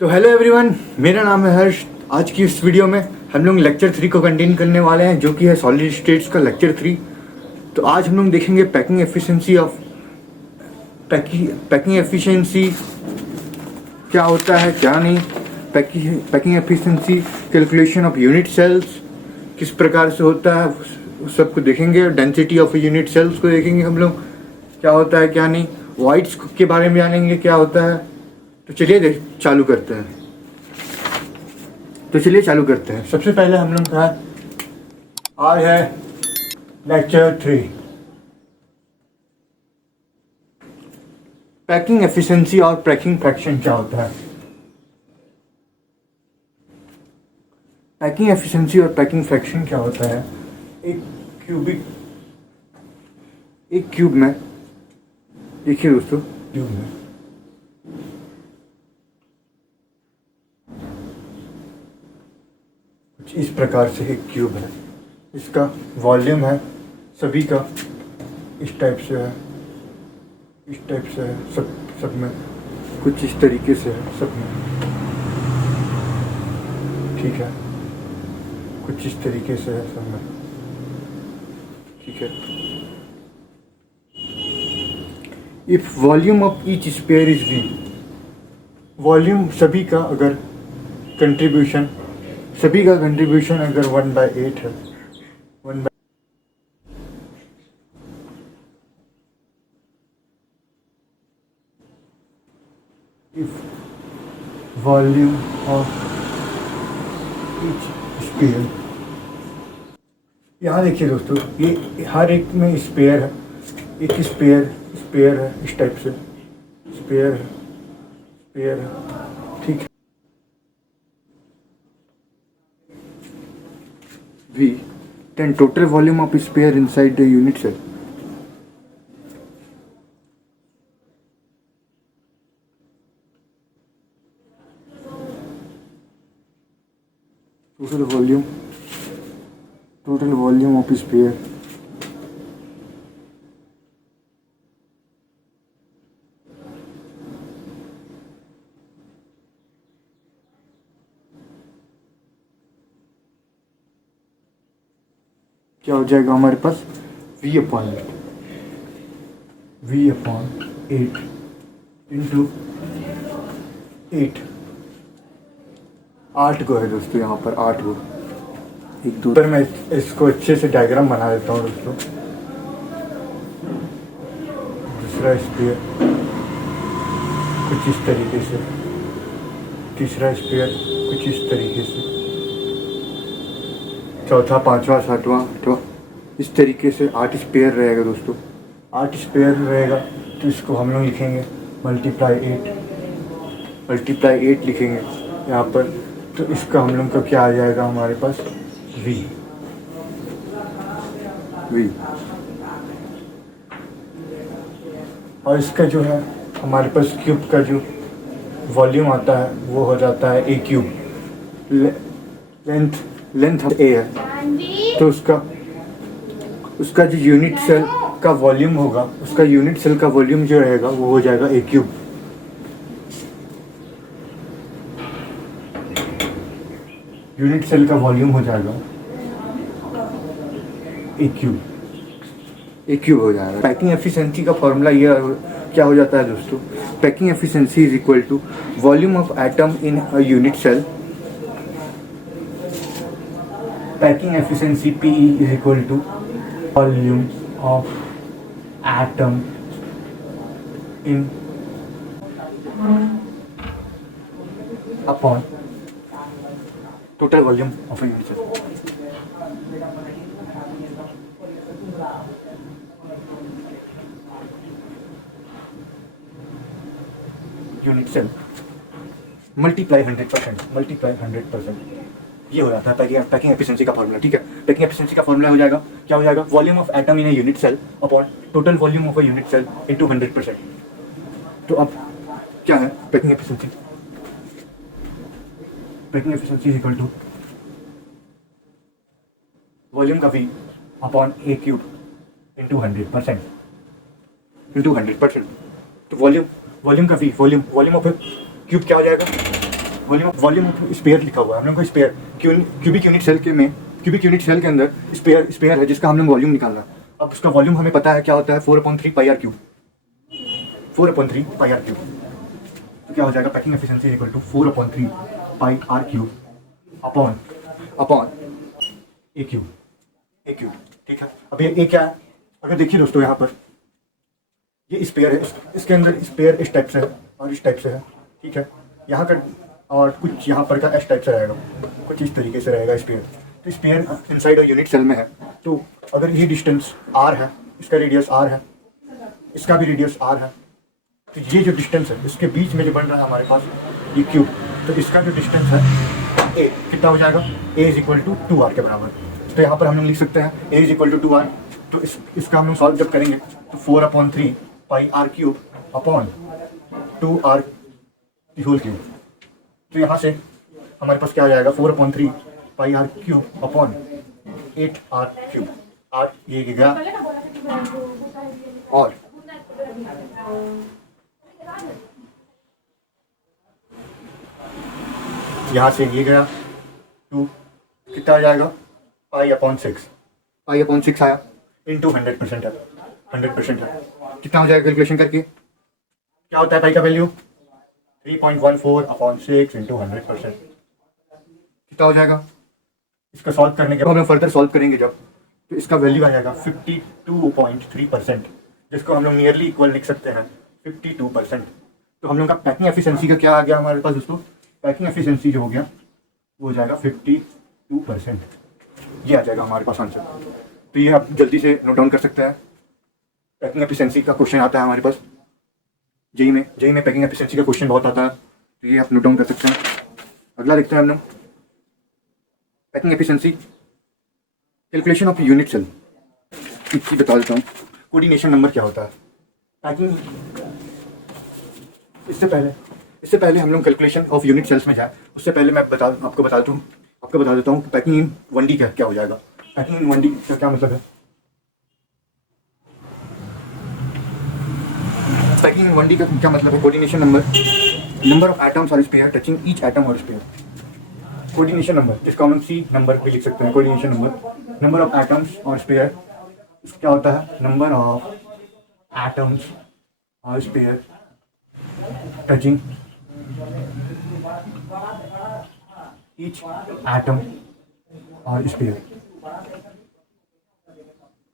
तो hello everyone, मेरा नाम है हर्ष। आज की इस वीडियो में हम लोग लेक्चर 3 को कंटिन्यू करने वाले हैं, जो कि है सॉलिड स्टेट्स का लेक्चर 3। तो आज हम लोग देखेंगे पैकिंग एफिशिएंसी क्या होता है, क्या नहीं। Packing efficiency, calculation of unit cells किस प्रकार से होता है, उस सबको देखेंगे। डेंसिटी ऑफ यूनिट सेल्स को देखेंगे हम लोग, क्या होता है क्या नहीं। वाइड्स के बारे में जानेंगे क्या होता है। तो चलिए चालू करते हैं। सबसे पहले हम लोग का आज है लेक्चर 3, पैकिंग एफिशिएंसी और पैकिंग फ्रैक्शन क्या होता है। पैकिंग एफिशिएंसी और पैकिंग फ्रैक्शन क्या होता है। एक क्यूब में, देखिए दोस्तों, क्यूब में इस प्रकार से एक क्यूब है। इसका वॉल्यूम है सभी का इस टाइप से है, सब में कुछ इस तरीके से है, सब में ठीक है, कुछ इस तरीके से है सब में, ठीक है। If volume of each sphere is V, volume सभी का कंट्रीब्यूशन अगर 1/8 है, if volume of each sphere, यहाँ देखिए दोस्तों, ये हर एक में स्पेयर है, एक स्पेयर है इस टाइप से, स्पेयर है, ठीक है। V, then total volume of sphere inside the unit cell. Total volume of sphere. क्या हो जाएगा हमारे पास, V/8 इंटू 8, 8 को है दोस्तों, यहाँ पर 8 को। एक दो पर मैं इसको अच्छे से डायग्राम बना देता हूँ दोस्तों। दूसरा स्पेयर कुछ इस तरीके से, तीसरा स्पेयर कुछ इस तरीके से, चौथा, पांचवा, सातवां, आठवां, इस तरीके से 8 स्पेयर रहेगा दोस्तों। 8 स्पेयर रहेगा तो इसको हम लोग लिखेंगे मल्टीप्लाई 8 लिखेंगे यहाँ पर। तो इसका हम लोग का क्या आ जाएगा हमारे पास, V। और इसका जो है हमारे पास क्यूब का जो वॉल्यूम आता है वो हो जाता है A क्यूब। लेंथ A है, तो उसका जो यूनिट सेल का वॉल्यूम होगा, उसका यूनिट सेल का वॉल्यूम जो रहेगा वो हो जाएगा A क्यूब। यूनिट सेल का वॉल्यूम हो जाएगा A क्यूब हो जाएगा। पैकिंग एफिशिएंसी का फॉर्मूला ये क्या हो जाता है दोस्तों, packing efficiency is equal to volume of atom in a unit cell. Packing efficiency PE is equal to volume of atom in upon total volume of a unit cell. Unit cell multiply 100%, ये हो जाता है packing efficiency का formula, ठीक है। Packing efficiency का formula हो जाएगा, क्या हो जाएगा, volume of atom in a unit cell upon total volume of a unit cell into 100%। तो अब क्या है packing efficiency is equal to volume का V upon A cube into 100%। तो वॉल्यूम का V, वॉल्यूम ऑफ क्यूब क्या हो जाएगा, वॉल्यूम स्पेयर लिखा हुआ है हम लोग को। स्पेयर क्यूबिक यूनिट सेल के अंदर स्पेयर है जिसका हम लोग वॉल्यूम निकालना है। अब उसका वॉल्यूम हमें पता है क्या होता है, 4/3 pi r cube. 4/3 pi r cube तो क्या हो जाएगा, packing efficiency equal to 4/3 pi r cube upon a cube. ठीक है। अब ये क्या है, अगर देखिए दोस्तों यहाँ पर ये स्पेयर है, इसके अंदर स्पेयर इस टाइप से है और इस टाइप से है। ठीक है। यहाँ का और कुछ यहाँ पर का एस टाइप से रहेगा, कुछ इस तरीके से रहेगा स्पेयर। तो स्पेयर इनसाइड यूनिट सेल में है। तो अगर ये डिस्टेंस आर है, इसका रेडियस आर है, इसका भी रेडियस आर है, तो ये जो डिस्टेंस है इसके बीच में जो बन रहा है हमारे पास ये क्यूब, तो इसका जो डिस्टेंस है ए कितना हो जाएगा, ए इज इक्वल टू 2r के बराबर। तो यहाँ पर हम लोग लिख सकते हैं ए इज इक्वल टू 2r। तो इसका हम लोग सॉल्व जब करेंगे तो 4/3 pi r cube upon 2r whole cube. तो यहाँ से हमारे पास क्या आ जाएगा, 4/3 pi r cube upon 8r cube. R ये गया और यहाँ से ये गया 2, कितना आ जाएगा, पाई/6 आया इंटू 100% है, 100% है। कितना हो जाएगा कैलकुलेशन करके, क्या होता है पाई का वैल्यू 3.14/6 इंटू 100%। कितना हो जाएगा, इसका सॉल्व करने के बाद हम फर्दर सॉल्व करेंगे जब, तो इसका वैल्यू आ जाएगा 52.3%, जिसको हम लोग नियरली इक्वल लिख सकते हैं 52%। तो हम लोग का पैकिंग एफिशिएंसी का क्या आ गया हमारे पास दोस्तों, पैकिंग एफिशिएंसी जो हो गया वो हो जाएगा 52%। ये आ जाएगा हमारे पास आंसर। तो ये आप जल्दी से नोट डाउन कर सकते हैं। पैकिंग एफिशिएंसी का क्वेश्चन आता है हमारे पास जेई में पैकिंग एफिशिएंसी का क्वेश्चन बहुत आता है, तो ये आप नोट डाउन कर सकते हैं। अगला देखते हैं हम लोग packing efficiency calculation of unit cell. एक चीज बता देता हूँ, कोऑर्डिनेशन नंबर क्या होता है पैकिंग। इससे पहले हम लोग कैलकुलेशन ऑफ यूनिट सेल्स में जाए उससे पहले मैं आपको बता देता हूँ पैकिंग इन 1D क्या हो जाएगा। पैकिंग इन 1D का क्या मतलब है, पैकिंग इन 1D का क्या मतलब है, कोऑर्डिनेशन नंबर ऑफ एटम्स और स्पेयर टचिंग ईच एटम और स्पेयर। कोऑर्डिनेशन नंबर जिसको हम सी नंबर भी लिख सकते हैं, कोऑर्डिनेशन नंबर ऑफ एटम्स और स्पेयर क्या होता है, नंबर ऑफ एटम्स और स्पेयर टचिंग ईच एटम और स्पेयर।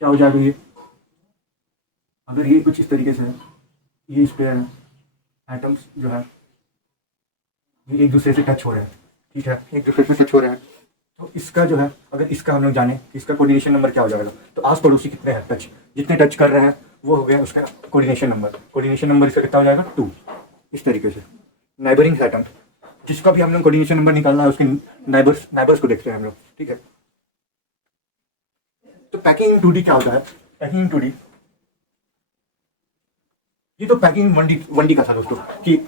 क्या हो जाएगा ये, अगर ये कुछ इस तरीके से है, ये स्पेयर है, एटम्स जो है ये एक दूसरे से टच हो रहे हैं। ठीक है, एक दूसरे से टच हो रहे हैं, तो इसका जो है अगर इसका हम लोग जाने कि इसका कोऑर्डिनेशन नंबर क्या हो जाएगा, तो आस पड़ोसी कितने हैं टच, जितने टच कर रहे हैं वो हो गया उसका कोऑर्डिनेशन नंबर इसका कितना हो जाएगा 2। इस तरीके से नाइबरिंग एटम जिसका भी हम लोग कोऑर्डिनेशन नंबर निकालना है उसके नाइबर्स को देखते हैं हम लोग। ठीक है, तो पैकिंग इन 2D क्या होता है, पैकिंग इन 2D ये तो पैकिंग 1D का था दोस्तों, कि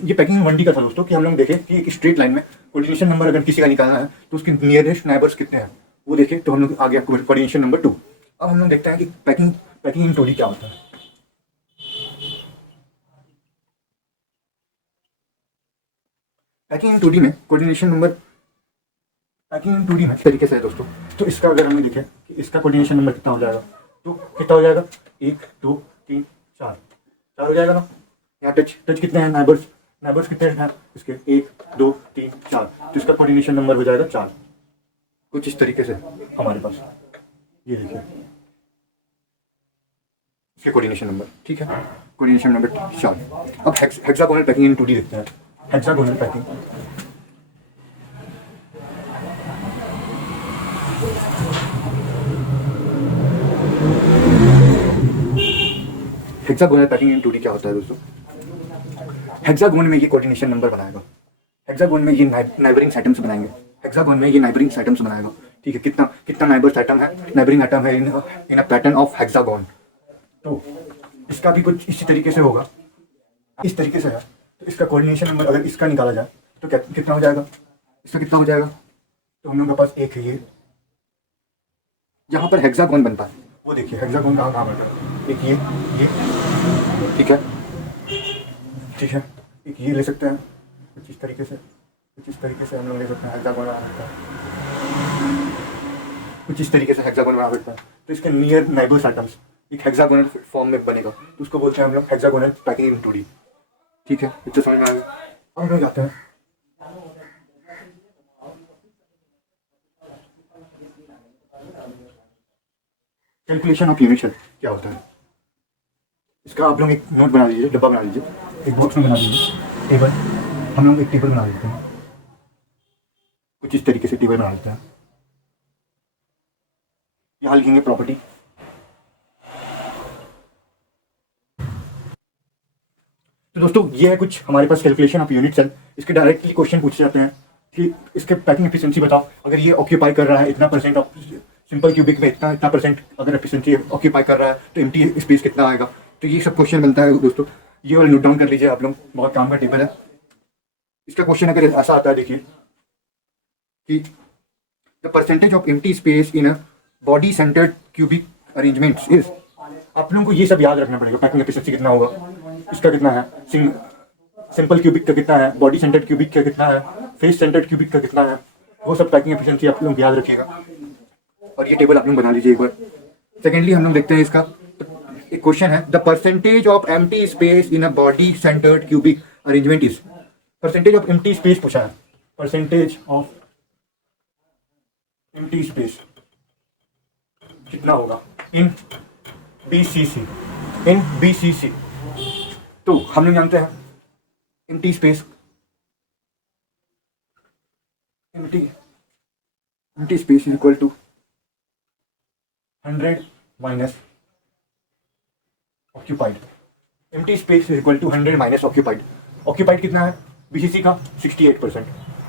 ये पैकिंग 1D का था दोस्तों कि हम लोग देखें कि एक स्ट्रेट लाइन में कोऑर्डिनेशन नंबर अगर किसी का निकालना है तो उसके नियरेस्ट नाइबर्स कितने हैं वो देखें, तो हम लोग आ गया कोऑर्डिनेशन नंबर 2। अब हम लोग देखते हैं कि पैकिंग इन 2D क्या होता है। पैकिंग इन 2D में coordination number packing in 2D में इस तरीके से है दोस्तों। तो इसका अगर हमने देखें कि इसका कोऑर्डिनेशन नंबर कितना हो जाएगा, तो कितना हो जाएगा 1 2 3 4 हो जाएगा ना। यहाँ टच कितने हैं, नाइबर्स कितने हैं इसके 1 2 3 4, तो इसका कोऑर्डिनेशन नंबर हो जाएगा 4। कुछ इस तरीके से हमारे पास ये देखिए इसके कोऑर्डिनेशन नंबर। ठीक है, कोऑर्डिनेशन नंबर 4। अब हेक्सागोनल पैकिंग इन 2D देखते हैं। हेक्सागोनल पैकिंग इन 2D क्या होता है दोस्तों, हेक्सागोन में ये कोऑर्डिनेशन नंबर बनाएगा, हेक्सागोन में ये नाइबरिंग एटम्स बनाएंगे, हेक्सागोन में ये नाइबरिंग एटम्स बनाएगा। ठीक है, कितना नाइबर्स एटम है, नाइबरिंग एटम है इन अ पैटर्न ऑफ हेक्सागोन। तो इसका भी कुछ इसी तरीके से होगा, इस तरीके से है। तो इसका कोऑर्डिनेशन नंबर अगर इसका निकाला जाए तो कितना हो जाएगा, इसका कितना हो जाएगा, तो हम लोगों के पास एक है ये जहाँ पर हेक्सागोन बनता है, वो देखिए हेक्सागोन कहाँ बनता है, एक ये ठीक है, एक ये ले सकते हैं कुछ इस तरीके से, कुछ इस तरीके से हम लोग ले सकते हैं, हेक्सागोन बना सकते हैं, कुछ इस तरीके से हेक्सागोन बना सकते हैं। तो इसके नियर नाइबर्स एटम्स एक हेक्सागोनल फॉर्म में बनेगा, तो उसको बोलते हैं हम लोग हेक्सागोनल पैकिंग इन 2D। ठीक है, इतना समझ में आ गया। अब हम लोग जाते हैं कैलकुलेशन ऑफ यूनिट सेल क्या होता है। इसका आप लोग एक नोट बना लीजिए, डब्बा बना लीजिए, एक बॉक्स में बना लीजिए, टेबल, हम लोग एक टेबल बना लेते हैं, कुछ इस तरीके से टेबल बना लेते हैं। यहाँ लिखेंगे प्रॉपर्टी। तो दोस्तों ये है कुछ हमारे पास कैलकुलेशन ऑफ यूनिट सेल। इसके डायरेक्टली क्वेश्चन पूछे जाते हैं कि इसके पैकिंग एफिशिएंसी बताओ, अगर ये ऑक्यूपाई कर रहा है इतना परसेंट ऑफ सिंपल क्यूबिक में, इतना इतना परसेंट अगर एफिशिएंसी ऑक्यूपाई कर रहा है तो एम्प्टी स्पेस कितना आएगा। तो ये सब क्वेश्चन बनता है दोस्तों, ये वाला नोट डाउन कर लीजिए आप लोग, बहुत काम का टेबल है। इसका क्वेश्चन अगर ऐसा आता है, देखिए कि the percentage of empty space in a body centred cubic arrangements is, आप लोगों को ये सब याद रखना पड़ेगा। पैकिंग एफिशिएंसी कितना होगा, इसका कितना है, सिंपल क्यूबिक का कितना है, बॉडी सेंटर्ड क्यूबिक का कितना है, फेस सेंटर्ड क्यूबिक का कितना है, वो सब पैकिंग एफिशिएंसी आप लोग याद रखिएगा और ये टेबल आप लोग बना लीजिए एक बार। सेकेंडली हम लोग देखते हैं इसका, एक क्वेश्चन है the percentage of empty space in a body centred cubic arrangement is, percentage of empty space पूछा है, परसेंटेज ऑफ एम्प्टी स्पेस कितना होगा इन BCC, इन BCC। तो हम लोग जानते हैं empty space, empty space is equal to 100 minus occupied. Empty space is equal to 100 minus occupied. Occupied कितना है BCC का 68%,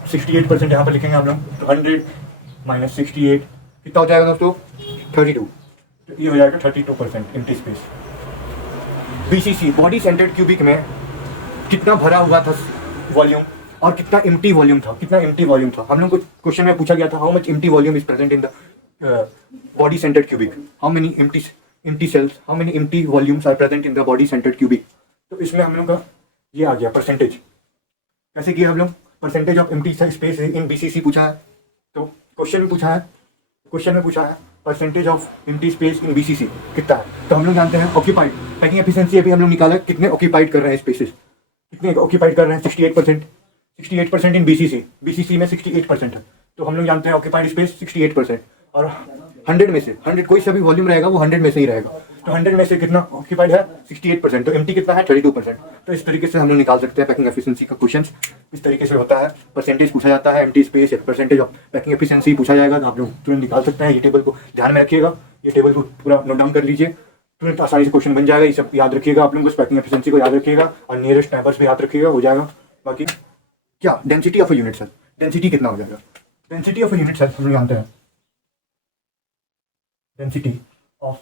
68% यहाँ पर लिखेंगे हम लोग। तो 100 माइनस 68 कितना हो जाएगा दोस्तों, 32। तो ये हो जाएगा 32% empty space. BCC body centred cubic में कितना भरा हुआ था वॉल्यूम और कितना एम्प्टी वॉल्यूम था, कितना एम्प्टी वॉल्यूम था। हम लोग को क्वेश्चन में पूछा गया था how much empty volume is present in the body centred cubic, how many empty cells, how many empty volumes are present in the body centred cubic. तो इसमें हम लोग का ये आ गया परसेंटेज। कैसे किया हम लोग, percentage of empty space in BCC पूछा है, तो क्वेश्चन में पूछा है percentage of empty space in BCC कितना है। तो हम लोग जानते हैं ऑक्यूपाइड, पैकिंग एफिशिएंसी अभी हम लोग निकाला कितने ऑक्यूपाइड कर रहे हैं स्पेसेस, कितने ऑक्यूपाइड कर रहे हैं 68%, 68% इन BCC में 68% है। तो हम लोग जानते हैं ऑक्यूपाइड स्पेस 68%, और 100 में से 100 कोई सा भी वॉल्यूम रहेगा वो 100 में से ही रहेगा। तो 100 में से कितना ऑक्यूपाइड है 68%, तो एम्प्टी कितना है 32%। तो इस तरीके से हम लोग निकाल सकते हैं पैकिंग एफिशिएंसी का क्वेश्चन। इस तरीके से होता है, परसेंटेज पूछा जाता है, empty space percentage of packing efficiency पूछा जाएगा तो आप लोग तुरंत निकाल सकते हैं। ये टेबल को ध्यान में रखिएगा, ये टेबल को पूरा नोट डाउन कर लीजिए, तुरंत आसानी से क्वेश्चन बन जाएगा। ये सब याद रखिएगा आप लोग, बस पैकिंग एफिशिएंसी को याद रखिएगा और नियरेस्ट नाइबर्स भी याद रखिएगा, हो जाएगा। बाकी क्या density of a unit cell, density कितना हो जाएगा, density of a unit cell हम लोग जानते हैं, density of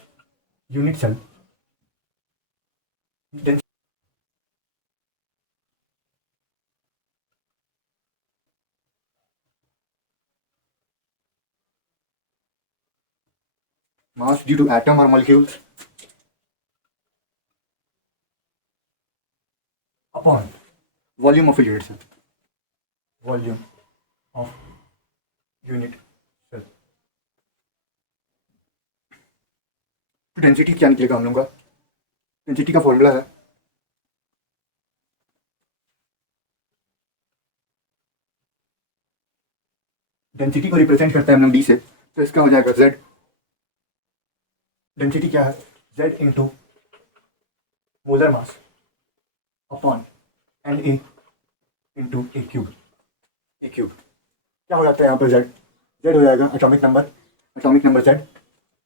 unit cell, mass due to atom or molecules upon volume of a unit cell, volume of unit cell। तो density क्या निकलेगा हम लोग का, डेंसिटी का फॉर्मूला है डेंसिटी को रिप्रेजेंट करता है हम लोग D से, तो इसका हो जाएगा Z। डेंसिटी क्या है, Z into molar mass upon Na into a cube. क्या हो जाता है यहाँ पर Z हो जाएगा atomic number Z।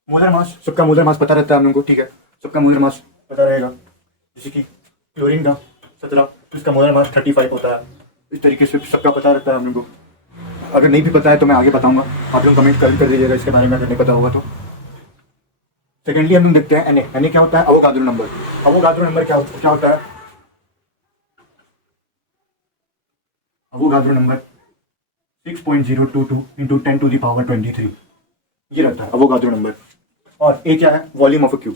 Molar mass, सबका मोलर मास पता रहता है हम लोग को, ठीक है, सबका मोलर मास पता रहेगा। जैसे कि क्लोरीन का 17, तो इसका मोलर मास 35 होता है। इस तरीके से सबका पता रहता है हम लोग को। अगर नहीं भी पता है तो मैं आगे बताऊंगा, आप लोग कमेंट कर दीजिएगा इसके बारे में अगर नहीं पता होगा तो। सेकेंडली हम लोग देखते हैं Na क्या होता है, अवोगाद्रो नंबर। अवोगाद्रो नंबर क्या होता है, Avogadro number 6.022 into 10 to the power 23, ये रहता है अवोगाद्रो नंबर। और ए क्या है, वॉल्यूम ऑफ अ क्यूब,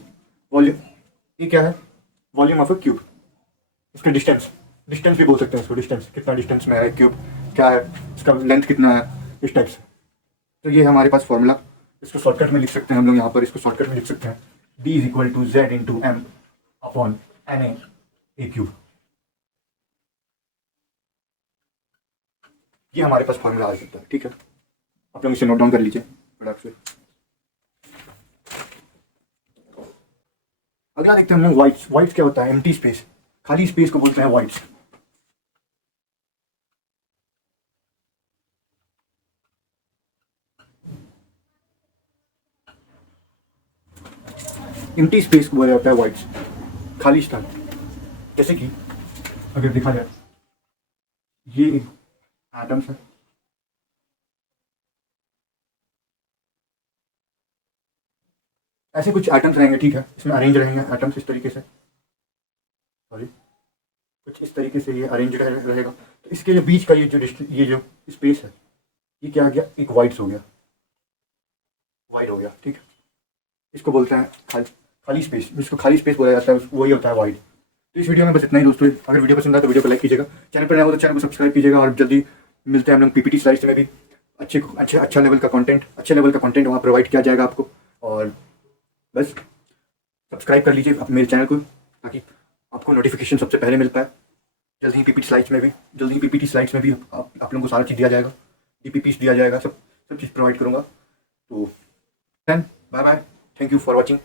ए क्या है, वॉल्यूम ऑफ अ क्यूब। इसका डिस्टेंस भी बोल सकते हैं इसको, डिस्टेंस कितना डिस्टेंस में है क्यूब, क्या है, इसका लेंथ कितना है, इस टाइप से। तो ये है हमारे पास फॉर्मूला, इसको शॉर्टकट में लिख सकते हैं हम लोग यहाँ पर, इसको शॉर्टकट में लिख सकते हैं D is equal to Z into M upon NA A cube. ये हमारे पास फॉर्मूला आ सकता है, ठीक है। आप लोग इसे नोट डाउन कर लीजिए फटाक से। अगला देखते हैं हम लोग वाइट्स। वाइट्स क्या होता है? एम्प्टी स्पेस, खाली स्पेस को बोलते हैं वाइट्स। एम्प्टी स्पेस को बोला जाता है वाइट्स, खाली स्थान। जैसे कि अगर देखा जाए ये एक एटम्स है, ऐसे कुछ एटम्स रहेंगे, ठीक है, इसमें अरेंज रहेंगे एटम्स इस तरीके से, सॉरी कुछ इस तरीके से ये अरेंज रहेगा। तो इसके जो बीच का ये जो स्पेस है, ये क्या आ गया? एक वाइड्स हो गया, वाइड हो गया, ठीक है। इसको बोलते हैं खाली स्पेस, जिसको खाली स्पेस बोला जाता है वही होता है वाइड। तो इस वीडियो में बस इतना ही दोस्तों। अगर वीडियो पसंद आए तो वीडियो को लाइक कीजिएगा, चैनल पर नया हो तो चैनल को सब्सक्राइब कीजिएगा, और जल्दी मिलते हैं हम लोग पीपीटी स्लाइड्स में भी। अच्छा लेवल का कंटेंट वहाँ प्रोवाइड किया जाएगा आपको। और बस सब्सक्राइब कर लीजिए मेरे चैनल को, ताकि आपको नोटिफिकेशन सबसे पहले मिल पाए। जल्दी ही पीपीटी स्लाइड्स में भी आप लोगों को सारा चीज़ दिया जाएगा, DPPs दिया जाएगा, सब चीज़ प्रोवाइड करूँगा। तो then bye bye, thank you for watching.